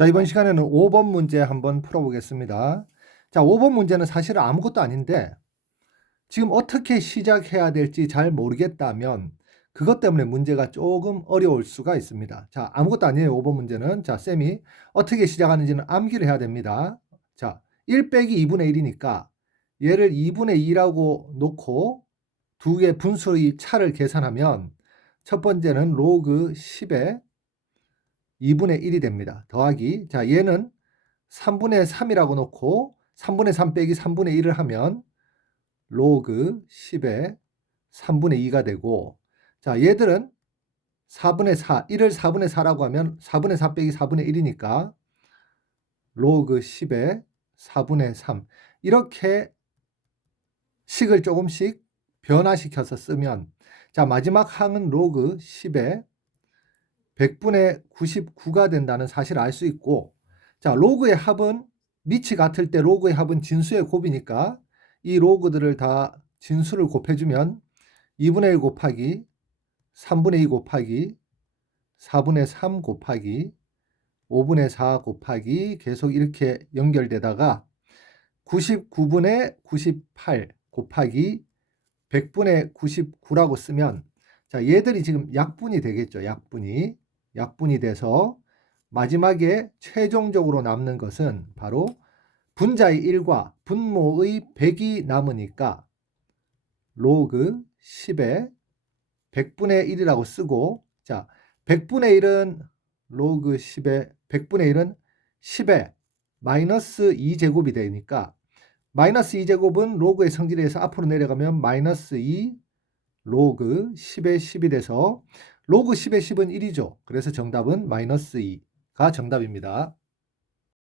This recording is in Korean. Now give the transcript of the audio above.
자, 이번 시간에는 5번 문제 한번 풀어보겠습니다. 자, 5번 문제는 사실 아무것도 아닌데 지금 어떻게 시작해야 될지 잘 모르겠다면 그것 때문에 문제가 조금 어려울 수가 있습니다. 자, 아무것도 아니에요. 5번 문제는. 자, 쌤이 어떻게 시작하는지는 암기를 해야 됩니다. 자, 1 빼기 2분의 1이니까 얘를 2분의 2라고 놓고 두 개 분수의 차를 계산하면 첫 번째는 로그 10에 2분의 1이 됩니다. 더하기. 자, 얘는 3분의 3이라고 놓고 3분의 3 빼기 3분의 1을 하면 로그 10에 3분의 2가 되고 자, 얘들은 4분의 4, 1을 4분의 4라고 하면 4분의 4 빼기 4분의 1이니까 로그 10에 4분의 3 이렇게 식을 조금씩 변화시켜서 쓰면 자, 마지막 항은 로그 10에 100분의 99가 된다는 사실을 알 수 있고 자 로그의 합은 밑이 같을 때 로그의 합은 진수의 곱이니까 이 로그들을 다 진수를 곱해주면 2분의 1 곱하기 3분의 2 곱하기 4분의 3 곱하기 5분의 4 곱하기 계속 이렇게 연결되다가 99분의 98 곱하기 100분의 99라고 쓰면 자 얘들이 지금 약분이 되겠죠 약분이 약분이 돼서 마지막에 최종적으로 남는 것은 바로 분자의 1과 분모의 100이 남으니까 로그 10에 100분의 1이라고 쓰고 자 100분의 1은 로그 10에 100분의 1은 10에 마이너스 2제곱이 되니까 마이너스 2제곱은 로그의 성질에서 앞으로 내려가면 마이너스 2 로그 10의 10이 돼서 로그 10의 10은 1이죠. 그래서 정답은 마이너스 2가 정답입니다.